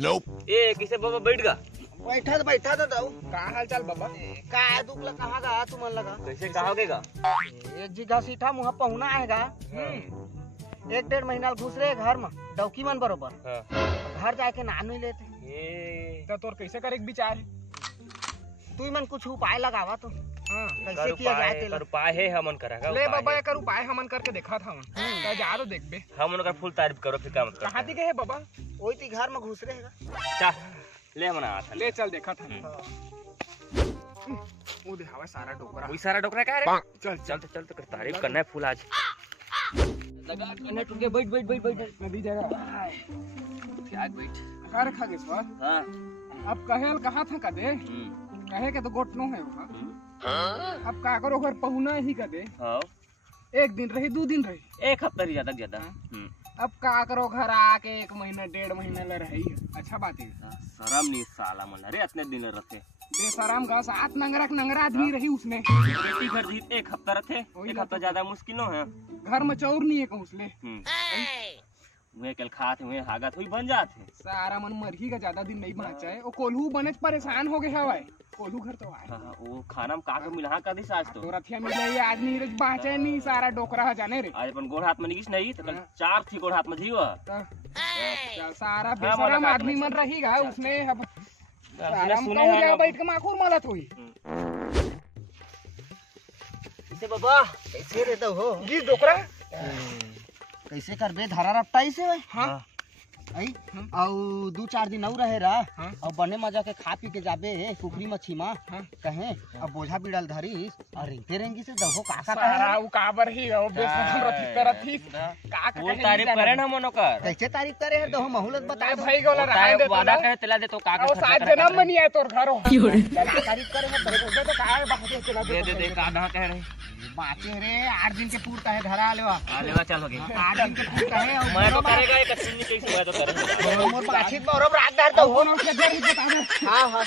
ए किसे बाबा बैठ गा बैठा था दाऊ। का हाल चाल बाबा? का दुख ला कहाँ गा तू मन लगा? कैसे कहोगेगा? एक जगह सीठा मुहा पहुना आएगा। 1-1.5 महीना घुस रहे घर में डौकी मन बरोबर। घर जाके नानू लेते। तो तोर कैसे करे विचार है? तू मन कुछ उपाय लगावा तो। कैसे किया जाए तेला? उपाय है हमन करेगा। ले बाबा एकर उपाय हमन करके देखा था हमन। का जा तो देखबे। हमन का फुल तारीफ करो फिर का मत कहां थी के है बाबा? ओई ती घर में घुस रहेगा। चल ले हमन आता ले चल देखा था। वो दिखावा सारा डोकरा। कोई सारा डोकरा का रे? चल चल तो कर तारीफ करना है फुल आज। लगा कन्ने टूट के बैठ नदी जगह आग बैठ। का रखा के सर? हां अब कहेल कहा था कदे? कहे के तो गोटनो है वहां। अब का करो घर पहुना ही कदे? हां 1 दिन रही 2 दिन रही 1 हफ्ता ही ज्यादा। अब का करो घर आके 1 महीना 1.5 महीना ले रही है। अच्छा बात है। शर्म नहीं साला मन रे इतने दिन रहते। बेशरम का साथ नंगरा आदमी रही उसने। बेटी घर जी 1 हफ्ता रहते। 1 हफ्ता ज्यादा मुश्किल है। घर में चौर नहीं है कहूसले। वे कल खाते हुए हागत हुई बन जाते। सारा मन मरही का ज्यादा दिन नहीं बचाए। ओ कोल्हू बने परेशान हो गए हवाए। कोल्हू घर तो आए। हां वो खाना में का के मिला कर दी आज तो। रथिया मिले ये आदमी रे बाचे नहीं सारा डोकरा है जाने रे। आज अपन गोड़ हाथ में निगिस नहीं तो कल 4 थी गोड़ हाथ में जीवा। सारा बेशरम आदमी मन रहीगा उसने। अब सारा में बैठ के माखूर मालत हुई। कैसे बाबा कैसे रहता हो? गिर डोकरा कैसे करबे धारा रपटाई से? हां आई और 2-4 दिन और रहे रा और बने मजा के खा पी के जाबे कुकरी मच्छी मा कहे अब बोझा बिड़ल धरी और रेंगते रेंगी से दहो काका सारा उ काबर ही हो बेशरम रथी करथी का वो तारीफ करे ना मनो कर। कैसे तारीफ करे है दहो महूलत बता भाई गोला रहा दे वादा कहे तेला दे तो काका और 7 जन्म में नहीं आए तोर घरो। तारीफ करे है तो काय बात चला दे काढ़ा कह रहे बाचे रे 8 दिन के पूर्ता है धरा लेवा। लेवा चल हो गई 8 दिन के पूर्ता है और मैं तो करेगा एक अच्छी नहीं कैसे हुआ तो करेगा। मोर बाछी बरोबर रात धर तो हो। के देर बता दे। हां